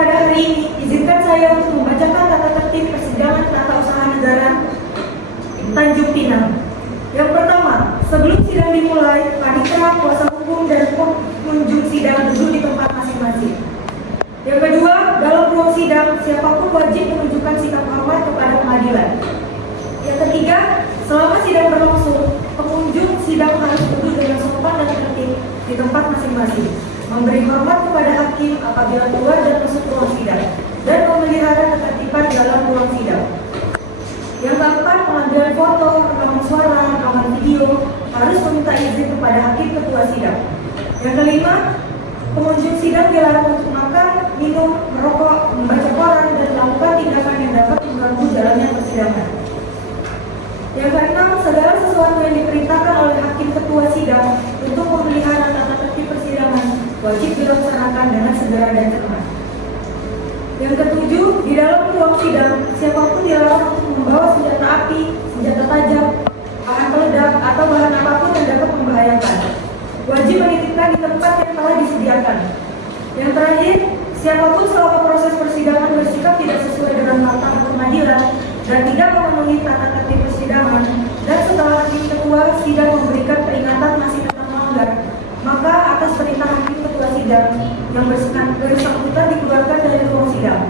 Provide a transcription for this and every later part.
pada hari ini, izinkan saya untuk membacakan tata tertib persidangan tata usaha negara Tanjung Pinang. Yang pertama, sebelum sidang dimulai, panitera, kuasa hukum, dan pengunjung sidang duduk di tempat masing-masing. Yang kedua, dalam ruang sidang, siapapun wajib menunjukkan sikap hormat kepada pengadilan. Yang ketiga, selama sidang berlangsung, pengunjung sidang harus duduk dengan sopan dan tertib di tempat masing-masing, memberi hormat kepada hakim apabila keluar dan masuk ruang sidang, dan memelihara ketertiban dalam ruang sidang. Yang keempat, pengambilan foto, rekaman suara, rekaman video harus meminta izin kepada hakim ketua sidang. Yang kelima, pengunjung sidang dilarang untuk makan, minum, merokok, membaca koran, dan melakukan tindakan yang dapat mengganggu jalannya persidangan. Yang keenam, segala sesuatu yang diperintahkan oleh hakim ketua sidang untuk memelihara tata tertib persidangan wajib dilaksanakan dengan segera dan cepat. Yang ketujuh, di dalam ruang sidang, siapapun dilarang untuk membawa senjata api, senjata tajam, bahan peledak, atau bahan apapun yang dapat membahayakan. Wajib menitipkan di tempat yang telah disediakan. Yang terakhir, siapapun selama proses persidangan bersikap tidak sesuai dengan martabat pengadilan dan tidak memenuhi tata tertib persidangan, dan setelah hakim ketua sidang memberikan peringatan masih tetap melanggar, maka atas perintah hakim ketua sidang yang bersangkutan dikeluarkan dari ruang sidang.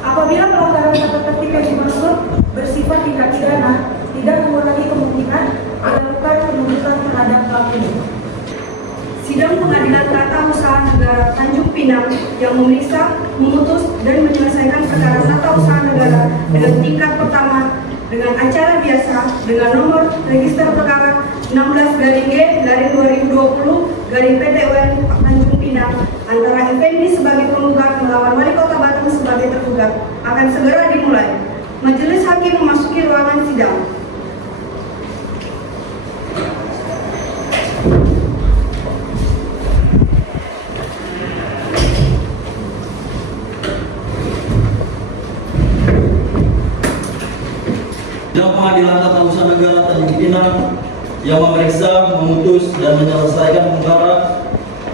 Apabila pelanggaran tata tertib yang dimaksud bersifat tindak pidana, tidak mengurangi kemungkinan dilakukan penuntutan terhadap pelaku. Sidang Pengadilan Tata Usaha Negara Tanjung Pinang yang memeriksa, memutus, dan menyelesaikan perkara tata usaha negara dengan tingkat pertama dengan acara biasa dengan nomor register perkara 16-G/2020-PTUN Tanjung Pinang antara Effendi sebagai penggugat melawan Wali Kota Batam sebagai tergugat akan segera dimulai. Majelis Hakim memasuki ruangan sidang. Sidang Pengadilan Tata Usaha Negara Tanjung Pinang yang memeriksa, memutus, dan menyelesaikan perkara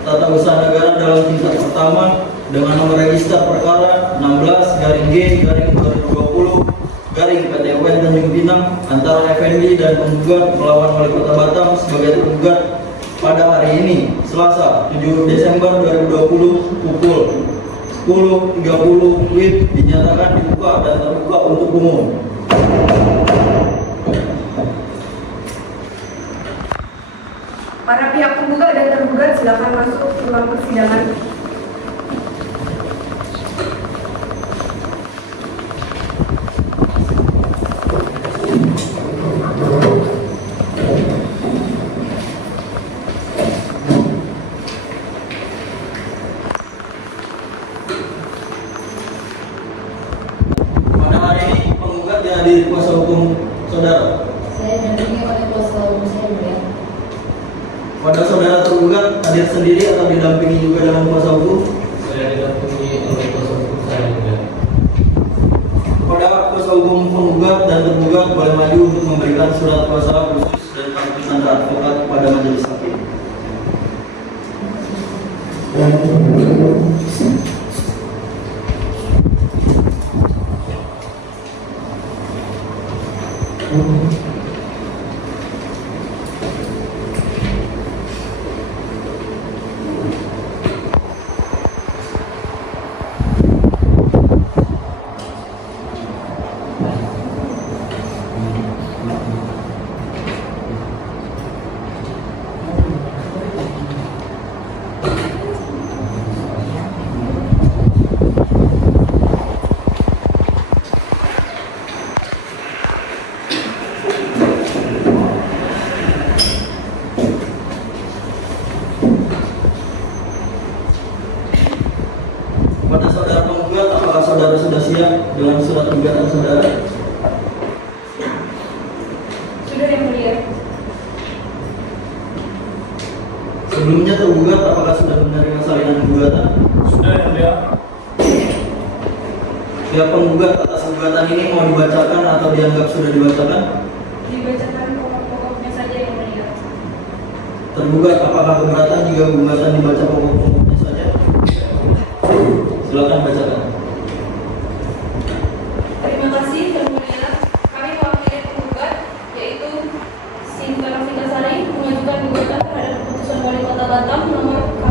tata usaha negara dalam tingkat pertama dengan nomor register perkara 16-G/2020-PTUN Tanjung Pinang antara Effendi dan penggugat melawan Wali Kota Batam sebagai tergugat pada hari ini, Selasa, 7 Desember 2020 pukul 10.30 WIB dinyatakan dibuka dan terbuka untuk umum. Para pihak penggugat dan tergugat silakan masuk ke ruang persidangan. Pada hari ini penggugat dihadiri kuasa hukum saudara. Saya didampingi oleh kuasa hukum saya, ya. Pada saudara tergugat hadir sendiri atau didampingi juga dengan kuasa hukum? Saya didampingi oleh kuasa hukum saya juga. Pada kuasa hukum penggugat dan tergugat boleh maju untuk memberikan surat kuasa khusus dan kartu tanda advokat kepada majelis hakim. Pada saudara penggugat, apakah saudara sudah siap dengan surat gugatan saudara? Sudah, yang mulia. Sebelumnya tergugat, apakah sudah menerima salinan gugatan? Sudah, yang mulia. Pihak penggugat atas gugatan ini mau dibacakan atau dianggap sudah dibacakan? Dibacakan pokok-pokoknya saja, yang mulia. Tergugat, apakah keberatan jika gugatan dibaca pokok-pokoknya saja? Silakan bacakan.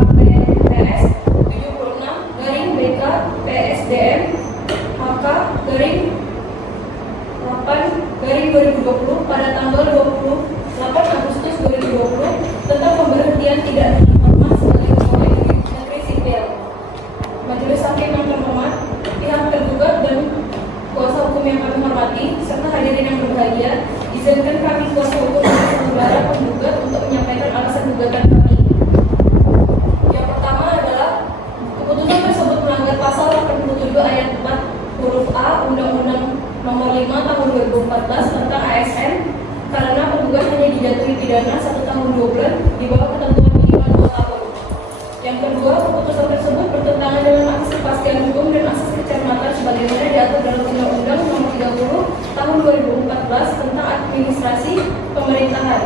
KPTS 76 garing BK PSDM HK garing 8 garing 2020 pada tanggal 28 Agustus 2020 tentang pemberhentian tidak dengan hormat sebagai pegawai negeri sipil. Majelis Hakim yang terhormat, pihak tergugat dan kuasa hukum yang kami hormati, serta hadirin yang berbahagia, izinkan kami kuasa hukum dan saudara penggugat untuk menyampaikan alasan gugatan kami. Yang pertama adalah keputusan tersebut melanggar pasal 87 ayat 4 huruf A Undang-Undang Nomor 5 Tahun 2014 tentang ASN karena penggugat hanya dijatuhi pidana 1 tahun 2 bulan di bawah ketentuan minimal 2 tahun. Yang kedua, keputusan tersebut bertentangan dengan asas kepastian hukum dan asas kecermatan sebagaimana diatur dalam Undang-Undang Nomor 30 Tahun 2014 tentang administrasi pemerintahan.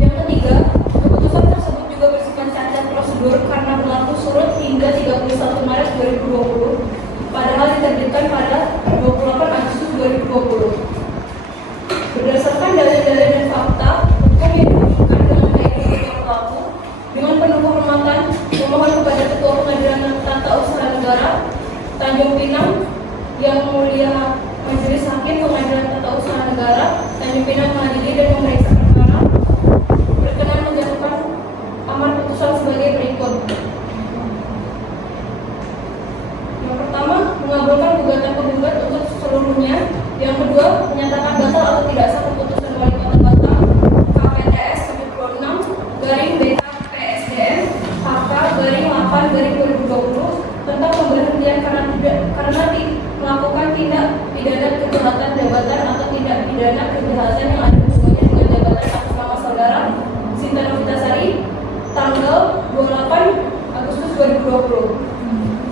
Yang ketiga, keputusan tersebut juga bersifat cacat prosedur karena berlaku surut hingga 31 Maret 2020, padahal diterbitkan pada 28 Agustus 2020. Berdasarkan dalil-dalil dan fakta hukum yang dibuktikan dengan baik yang berlaku, dengan penuh kehormatan memohon kepada Ketua Pengadilan Tata Usaha Negara Tanjung Pinang, Yang Mulia Majelis Hakim Pengadilan Tata Usaha Negara Tanjung Pinang mengadili dan memeriksa perkara, berkenan menjatuhkan amar putusan sebagai berikut. Yang pertama, mengabulkan gugatan penggugat untuk seluruhnya. Yang kedua, menyatakan batal atau tidak sah keputusan Wali Kota Batam KPTS 76 garing BK PSDM HK garing 8 garing 2020 tentang pemberhentian karena melakukan tindak pidana kejahatan jabatan atau tindak pidana kejahatan yang ada hubungannya dengan jabatan atas nama saudara Sinta Novitasari tanggal 28 Agustus 2020.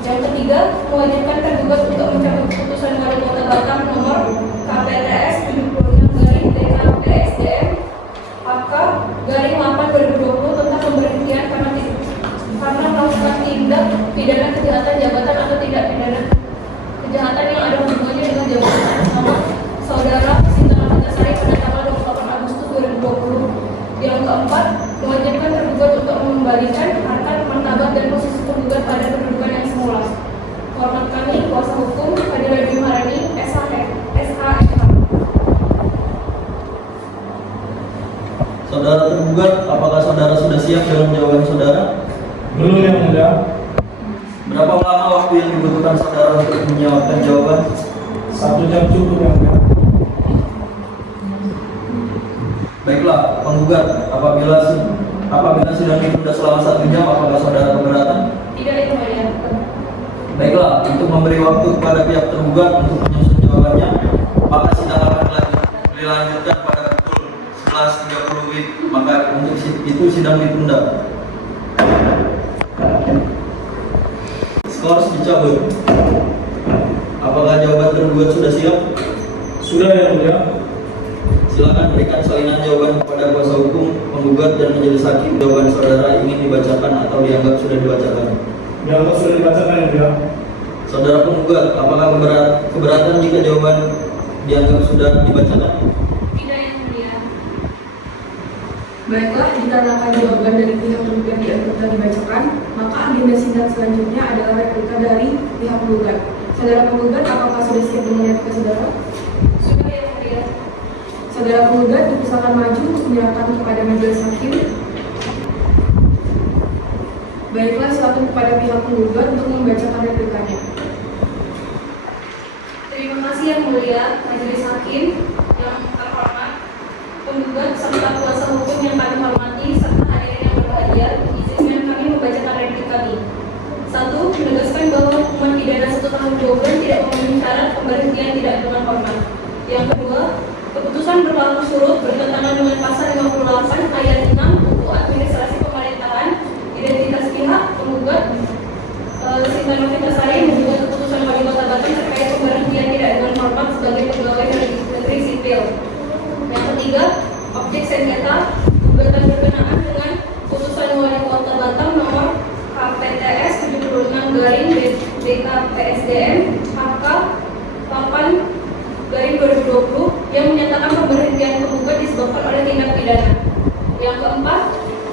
Yang ketiga, mewajibkan tergugat untuk mencabut keputusan Wali Kota Batam nomor KPTS 76 garing BK PSDM HK garing 8 2020 tentang pemberhentian karena melakukan tindak pidana kejahatan jabatan atau tindak pidana kejahatan yang ada hubungannya dengan jabatan atas nama saudara Sinta Novitasari pada tanggal 28 Agustus 2020. Yang keempat, mewajibkan tergugat untuk mengembalikan harkat, martabat dan posisi penggugat pada kedudukan yang semula. Hormat kami, kuasa hukum Fadila Jumarani, SHMH. Saudara tergugat, apakah saudara sudah siap dengan jawaban saudara? Belum yang mulia. Berapa lama waktu yang dibutuhkan saudara untuk menjawabkan jawaban? 1 jam cukup yang mulia. Baiklah, penggugat, apabila sidang ditunda selama 1 jam, apakah saudara keberatan? Tidak, itu mulia. Baiklah, untuk memberi waktu kepada pihak tergugat untuk menyusun jawabannya, maka sidang akan dilanjutkan pada pukul 11.30 WIB. Maka untuk itu sidang ditunda. Skors dicabut. Apakah jawaban tergugat sudah siap? Sudah yang mulia. Silakan berikan salinan jawaban kepada kuasa hukum, penggugat dan majelis hakim. Jawaban saudara ingin dibacakan atau dianggap sudah dibacakan? Dianggap sudah dibacakan yang mulia. Saudara penggugat, apakah keberatan jika jawaban dianggap sudah dibacakan? Tidak, yang mulia. Baiklah, dikarenakan jawaban dari pihak penggugat dianggap telah dibacakan, maka agenda sidang selanjutnya adalah replika dari pihak penggugat. Saudara penggugat, apakah sudah siap dengan replika saudara? Sudah, yang mulia. Saudara penggugat dipersilakan maju untuk menyerahkan kepada majelis hakim. Baiklah, silakan kepada pihak penggugat untuk membacakan replikanya. Terima kasih yang mulia majelis hakim yang terhormat, penggugat serta kuasa hukum yang kami hormati serta hadirin yang berbahagia, izinkan kami membacakan replik kami. 1. Menegaskan bahwa hukuman pidana 1 tahun 2 bulan tidak memenuhi syarat pemberhentian tidak dengan hormat. Yang kedua, keputusan berlaku surut bertentangan dengan pasal 58 ayat 6 UU Administrasi Pemerintahan. Identitas pihak penggugat Sinta Novitasari mengugat keputusan Wali Kota Batam terkait pemberhentian tidak dengan hormat sebagai pegawai negeri sipil. Yang ketiga, objek sengketa gugatan berkenaan dengan putusan Wali Kota Batam nomor KPTS 76 garing BK PSDM HK 8 garing 2020 yang menyatakan pemberhentian penggugat disebabkan oleh tindak pidana. Yang keempat,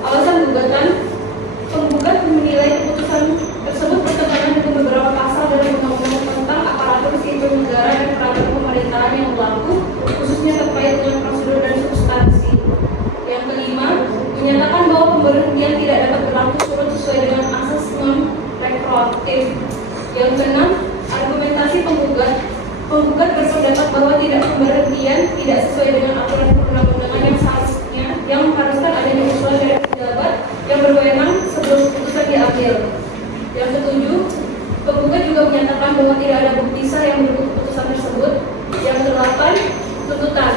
alasan gugatan penggugat Yang keenam, argumentasi penggugat. Penggugat berpendapat bahwa tidak pemberhentian tidak sesuai dengan aturan perundang-undangan yang mengharuskan adanya usulan dari pejabat yang berwenang sebelum keputusan diambil. Yang ketujuh, penggugat juga menyatakan bahwa tidak ada bukti sah yang mendukung keputusan tersebut. Yang kedelapan, tuntutan.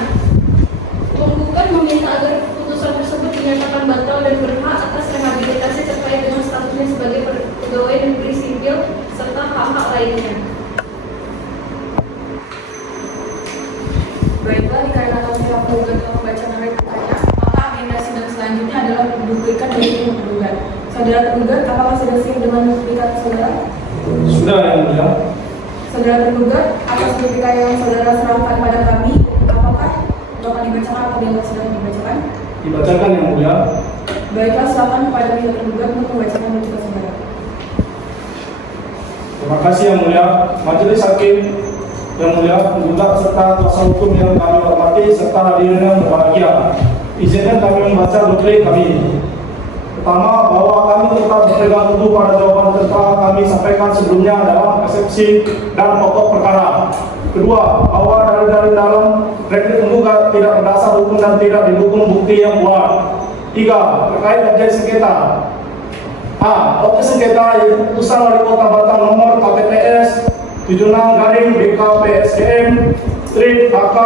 Penggugat meminta agar keputusan tersebut dinyatakan batal dan berhak atas rehabilitasi terkait dengan statusnya sebagai pegawai negeri sipil serta hak-hak lainnya. Baiklah, dikarenakan pihak penggugat telah membacakan replikannya, maka agenda sidang selanjutnya adalah duplikat dari pihak penggugat. Saudara tergugat, apakah sudah siap dengan duplikat saudara? Sudah yang mulia. Saudara tergugat, atas duplikat yang saudara serahkan pada kami, apakah dapat dibacakan atau dianggap sedang dibacakan? Dibacakan yang mulia. Baiklah, silakan kepada pihak tergugat untuk membacakan duplikat saudara. Terima kasih yang mulia. Majelis Hakim yang mulia, penggugat serta kuasa hukum yang kami hormati serta hadirin yang berbahagia. Izinkan kami membaca duplik kami. Pertama, bahwa kami tetap berpegang teguh pada jawaban tertera kami sampaikan sebelumnya dalam eksepsi dan pokok perkara. Kedua, bahwa dari dalam replik penggugat tidak berdasar hukum dan tidak didukung bukti yang kuat. Tiga, terkait objek sengketa. A. Objek sengketa yaitu keputusan Wali Kota Batam nomor KPPS 76/BKPSDM strip HK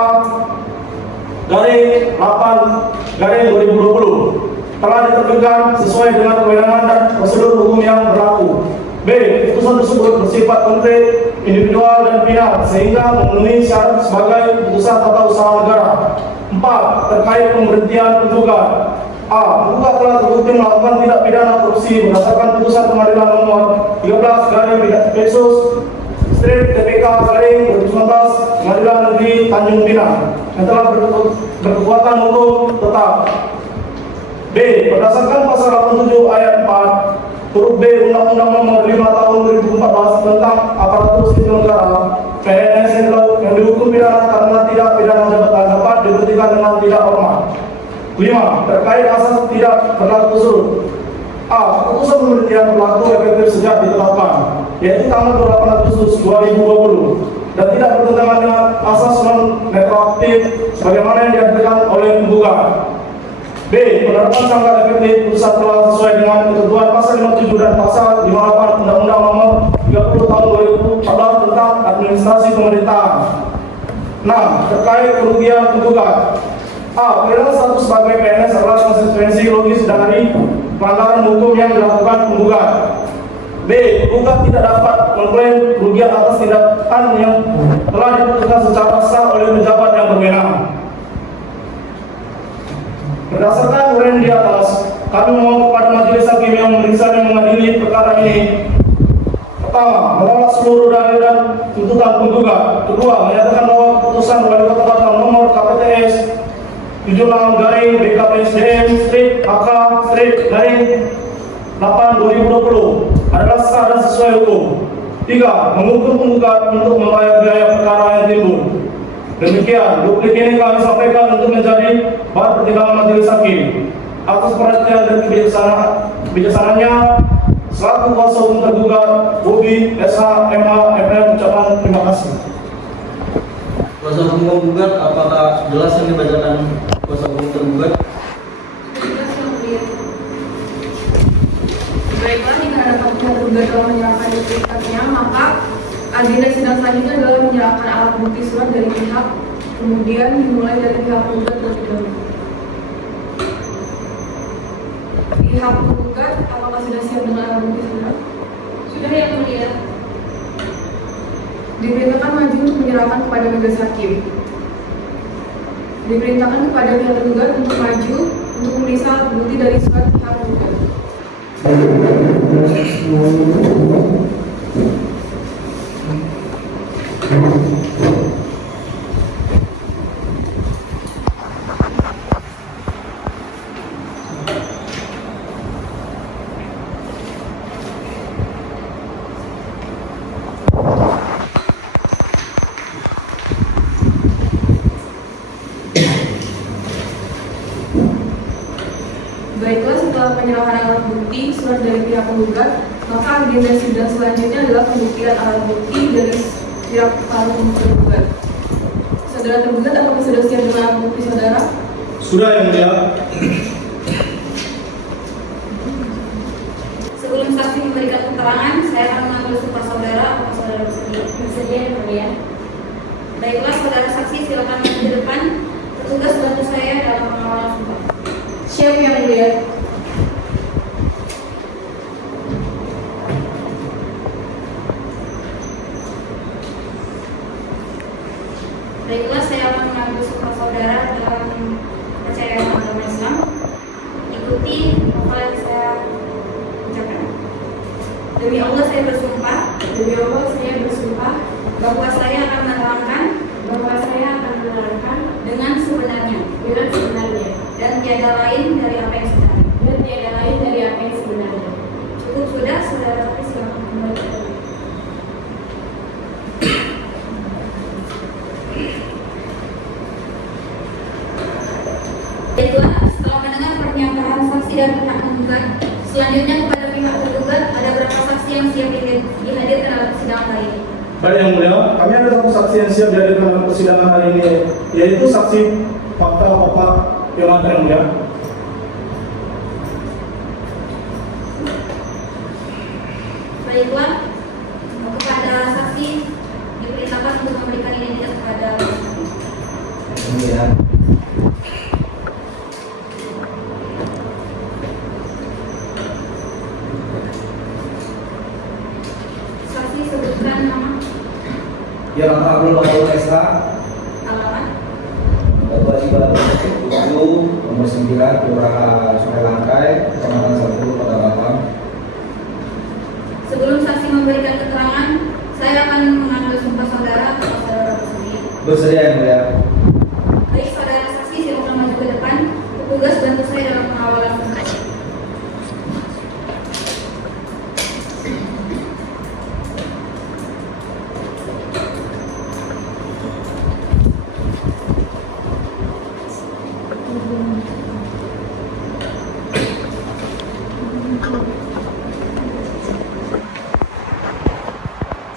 /8/2020 telah diterbitkan sesuai dengan kewenangan dan prosedur hukum yang berlaku. B. Keputusan tersebut bersifat konkret, individual dan final sehingga memenuhi syarat sebagai keputusan tata usaha negara. 4. Terkait pemberhentian penggugat. A. Penggugat telah terbukti melakukan tindak pidana korupsi berdasarkan putusan pengadilan nomor 13/PSUS/TPK/2019 Pengadilan Negeri Tanjung Pinang yang telah berkekuatan hukum tetap. B. Berdasarkan pasal 87 ayat 4 huruf B Undang-Undang Nomor 5 Tahun 2014 tentang aparatur sipil negara (PNS) yang dihukum pidana karena tidak pidana jabatan dapat diberhentikan dengan tidak hormat. 5. Terkait asas tidak berlaku surut. A. Keputusan pemberhentian berlaku efektif sejak ditetapkan, yaitu tanggal 28 Agustus 2020 dan tidak bertentangan dengan asas non retroaktif sebagaimana yang diajukan oleh penggugat. B. Penerapan tanggal efektif putusan telah sesuai dengan ketentuan pasal 57 dan pasal 58 Undang-Undang Nomor 30 Tahun 2014 tentang administrasi pemerintahan. 6. Terkait kerugian penggugat. A. Perbedaan status sebagai PNS adalah konsekuensi logis dari pelanggaran hukum yang dilakukan penggugat. B. Penggugat tidak dapat mengklaim kerugian atas tindakan yang telah diputuskan secara sah oleh pejabat yang berwenang. Berdasarkan uraian di atas, kami mohon kepada majelis hakim yang memeriksa dan mengadili perkara ini. Pertama, menolak seluruh dalil dan tuntutan penggugat. Kedua, menyatakan bahwa keputusan Wali Kota Batam nomor KPTS 76/BKPSDM strip HK strip /8/2020 adalah sah dan sesuai hukum. 3. Menghukum penggugat untuk membayar biaya perkara yang timbul. Demikian, duplik ini kami sampaikan untuk menjadi bahan pertimbangan majelis hakim. Atas perhatian dan kebijaksanaannya, selaku kuasa hukum tergugat, Bobi SH MH FM ucapan terima kasih. Kuasa hukum penggugat, apakah jelas yang dibacakan kuasa hukum tergugat? Jelas yang mulia. Baiklah, dikarenakan pihak tergugat telah menyerahkan duplikatnya, maka agenda sidang selanjutnya adalah menyerahkan alat bukti surat dari pihak, kemudian dimulai dari pihak penggugat terlebih dahulu. Pihak penggugat, apakah sudah siap dengan alat bukti surat? Sudah yang mulia. Diperintahkan maju untuk menyerahkan kepada majelis hakim. Diperintahkan kepada pihak tergugat untuk maju untuk memeriksa alat bukti dari surat pihak penggugat. Baiklah, setelah penyerahan alat bukti surat dari pihak penggugat, maka agenda sidang selanjutnya adalah pembuktian alat bukti dari pihak para tergugat. Saudara tergugat, apakah sudah siap dengan alat bukti saudara? Sudah yang mulia. Sebelum saksi memberikan keterangan, saya akan mengambil sumpah saudara. Apakah saudara bersedia? Bersedia, yang mulia. Baiklah, saudara saksi, silakan maju ke depan. Petugas bantu saya dalam pengawalan sumpah. Siap yang mulia. Baiklah, saya akan mengambil sumpah saudara dalam kepercayaan agama Islam. Ikuti apa yang saya ucapkan. Demi Allah saya bersumpah. Demi Allah saya bersumpah Bahwa saya akan menerangkan dengan sebenarnya dan tiada lain dari apa yang sebenarnya. Cukup sudah, saudara saksi, silakan kembali ke tempat. Baiklah, setelah mendengar pernyataan saksi dan pihak penggugat, selanjutnya kepada pihak tergugat, ada berapa saksi yang siap dihadirkan dalam persidangan hari ini? Baik yang mulia, kami ada satu saksi yang siap dihadirkan dalam persidangan hari ini, yaitu saksi fakta Bapak Yonatan yang mulia. Baiklah, kepada saksi diperintahkan untuk memberikan identitas kepada saksi. Sebutkan nama, Ya, nama Abdul Mahdud Esa, alamat, Ketua Jibat 7, nomor 9, Kelurahan Sungai Langkai, Kecamatan 1, Kota Batam. sebelum saksi memberikan keterangan, saya akan mengambil sumpah saudara. Apakah saudara bersedia? Bersedia yang mulia. Baik, saudara saksi, silakan maju ke depan. Petugas bantu saya dalam pengawalan sumpah.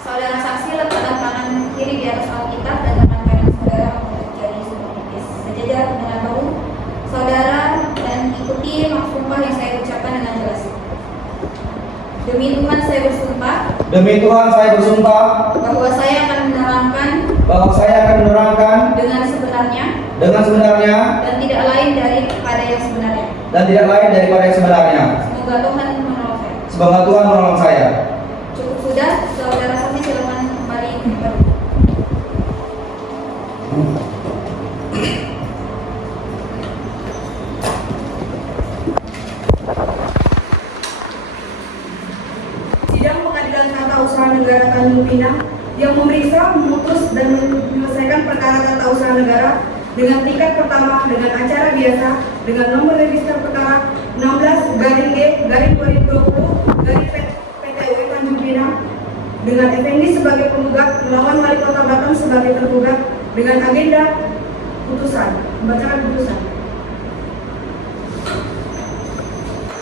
Saudara saksi, letakkan tangan kiri di atas Alkitab dan tangan kanan saudara menghadap jari seperti sejajar dengan bahu saudara dan ikuti sumpah yang saya ucapkan dengan jelas. Demi Tuhan saya bersumpah Demi Tuhan saya bersumpah bahwa saya akan menerangkan dengan sebenarnya dan tidak lain daripada yang sebenarnya. Semoga Tuhan menolong saya. Semoga Tuhan menolong saya. Cukup sudah, saudara saksi, silakan kembali ke tempat. Sidang Pengadilan Tata Usaha Negara Tanjung Pinang yang memeriksa, memutus, dan menyelesaikan perkara tata usaha negara dengan tingkat pertama dengan acara biasa dengan nomor register perkara 16-G/2020 Tanjung Pinang dengan Effendi sebagai penggugat melawan Wali Kota Batam sebagai tergugat dengan agenda putusan. Membacakan putusan.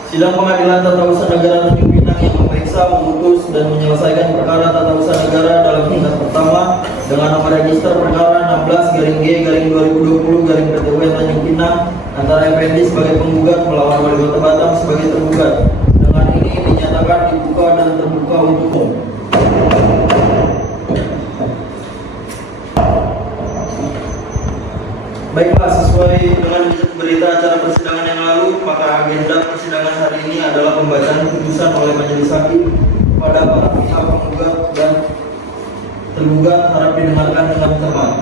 Sidang Pengadilan Tata Usaha Negara Tanjung Pinang yang memeriksa, memutus, dan menyelesaikan perkara tata usaha negara dalam tingkat pertama dengan nomor register perkara 16-G/2020 Tanjung Pinang antara Effendi sebagai penggugat melawan Wali Kota Batam sebagai tergugat. Dengan ini dinyatakan dibuka dan terbuka untuk umum. Baiklah, sesuai dengan berita acara persidangan yang lalu, maka agenda persidangan hari ini adalah pembacaan putusan oleh majelis hakim kepada para pihak penggugat dan tergugat harap didengarkan dengan cermat.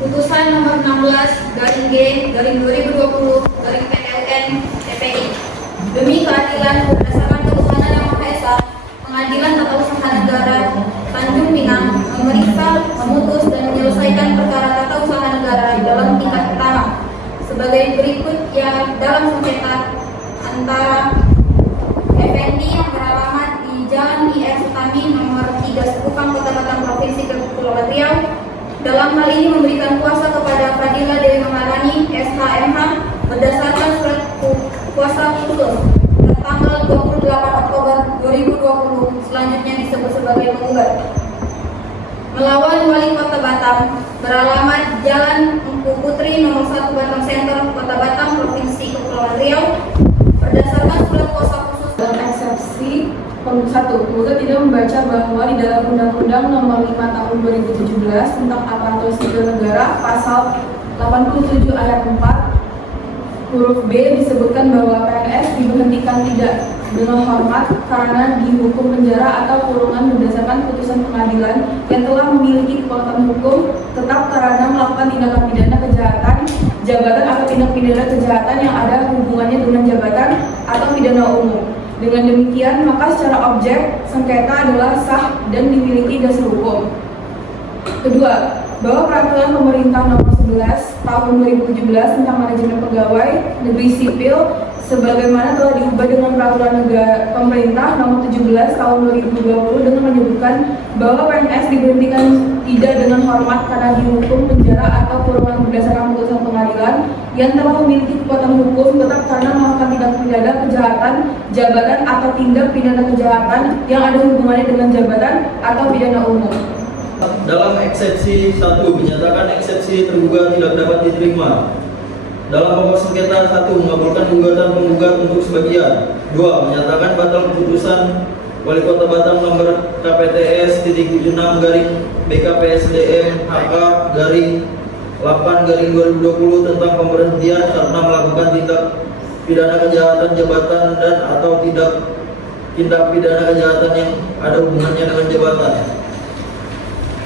Putusan nomor 16-G/2020-PT-UN-TPI. Demi keadilan berdasarkan ketuhanan yang Maha Esa, Pengadilan Tata Usaha Negara Tanjung Pinang memeriksa, memutus, dan menyelesaikan perkara tata usaha negara dalam tingkat pertama sebagai berikut yang dalam sengketa antara Effendi yang beralamat di Jalan IR Sutami nomor 3 Sekupang Kota Batam Provinsi Kepulauan Riau dalam hal ini memberikan kuasa kepada Fadila Dewi Maharani SHMH berdasarkan surat kuasa putus tertanggal 28 Batam beralamat Jalan Empu Putri nomor 1 Batam Center, Kota Batam, Provinsi Kepulauan Riau berdasarkan surat kuasa khusus. Dalam eksepsi 1, penggugat tidak membaca bahwa di dalam Undang-Undang Nomor 5 Tahun 2017 tentang Aparatur Sipil Negara pasal 87 ayat 4 huruf B disebutkan bahwa PNS diberhentikan tidak dengan hormat karena dihukum penjara atau kurungan berdasarkan putusan pengadilan yang telah memiliki kekuatan hukum tetap karena melakukan tindakan pidana kejahatan jabatan atau tindak pidana kejahatan yang ada hubungannya dengan jabatan atau pidana umum. Dengan demikian, maka secara objek sengketa adalah sah dan dimiliki dasar hukum. Kedua, bahwa peraturan pemerintah nomor 11 tahun 2017 tentang manajemen pegawai negeri sipil sebagaimana telah diubah dengan peraturan negara pemerintah nomor 17 tahun 2020 dengan menyebutkan bahwa PNS diberhentikan tidak dengan hormat karena dihukum penjara atau kurungan berdasarkan putusan pengadilan yang telah memiliki kekuatan hukum tetap karena melakukan tindak pidana kejahatan jabatan atau tindak pidana kejahatan yang ada hubungannya dengan jabatan atau pidana umum. Dalam eksepsi 1 menyatakan eksepsi tergugat tidak dapat diterima. Dalam pokok sengketa 1 mengabulkan gugatan penggugat untuk sebagian. 2 menyatakan batal keputusan Wali Kota Batam nomor KPTS /76 BKPSDM HK /8 2020 tentang pemberhentian karena melakukan tindak pidana kejahatan jabatan dan atau tindak pidana kejahatan yang ada hubungannya dengan jabatan.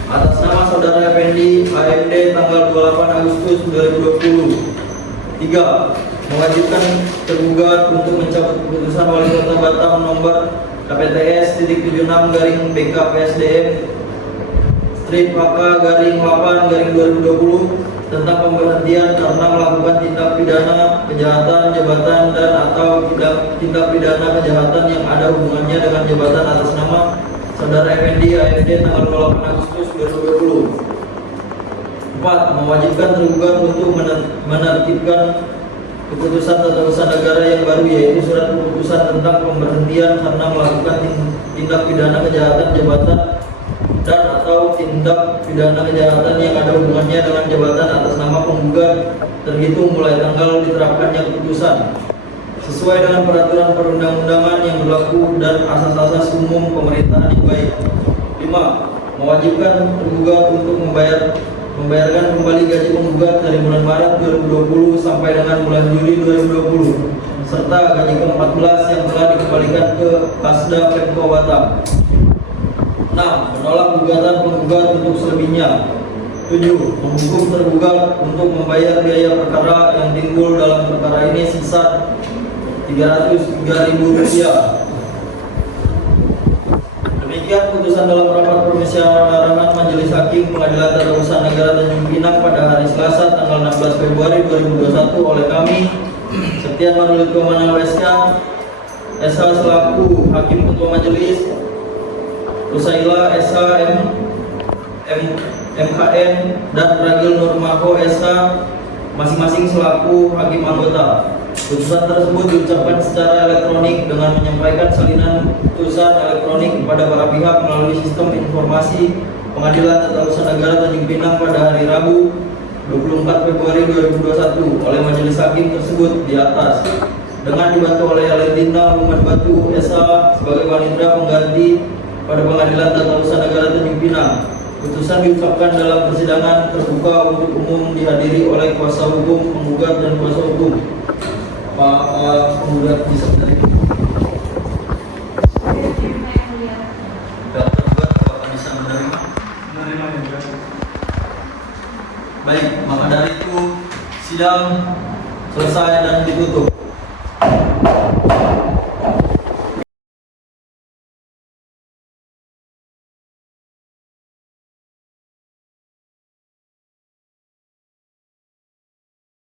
Atas nama Saudara Effendi AMD tanggal 28 Agustus 2020. 3. Mewajibkan tergugat untuk mencabut keputusan Wali Kota Batam nomor KPTS /76 BKPSDM HK /8 2020 tentang pemberhentian karena melakukan tindak pidana kejahatan jabatan dan atau tindak pidana kejahatan yang ada hubungannya dengan jabatan atas nama Saudara Effendi AMD tanggal 28 Agustus 2020. 4. Mewajibkan tergugat untuk menertibkan keputusan tata usaha negara yang baru yaitu surat keputusan tentang pemberhentian karena melakukan tindak pidana kejahatan jabatan dan atau tindak pidana kejahatan yang ada hubungannya dengan jabatan atas nama penggugat terhitung mulai tanggal diterapkannya keputusan sesuai dengan peraturan perundang-undangan yang berlaku dan asas-asas umum pemerintahan yang baik. 5. Mewajibkan tergugat untuk membayarkan kembali gaji penggugat dari bulan Maret 2020 sampai dengan bulan Juli 2020 serta gaji ke-14 yang telah dikembalikan ke Kasda Pemko Batam. 6. Menolak gugatan penggugat untuk selebihnya. 7. Menghukum tergugat untuk membayar biaya perkara yang timbul dalam perkara ini sebesar Rp303.000. Demikian putusan dalam rapat permusyawaratan Majelis Hakim Pengadilan Tata Usaha Negara Tanjung Pinang pada hari Selasa tanggal 16 Februari 2021 oleh kami Septian Manulit Komana WSK SH selaku Hakim Ketua Majelis, Usaila SH MKN dan Ragil Nurmako SH masing-masing selaku Hakim Anggota. Putusan tersebut diucapkan secara elektronik dengan menyampaikan salinan putusan elektronik kepada para pihak melalui sistem informasi Pengadilan Tata Usaha Negara Tanjung Pinang pada hari Rabu 24 Februari 2021 oleh Majelis Hakim tersebut di atas dengan dibantu oleh Alentina Muhammad Batu SH sebagai panitera pengganti pada Pengadilan Tata Usaha Negara Tanjung Pinang. Putusan diucapkan dalam persidangan terbuka untuk umum dihadiri oleh kuasa hukum penggugat dan kuasa hukum. Pak penggugat bisa dari tergugat apakah bisa menerima? Baik, maka dari itu sidang selesai dan ditutup.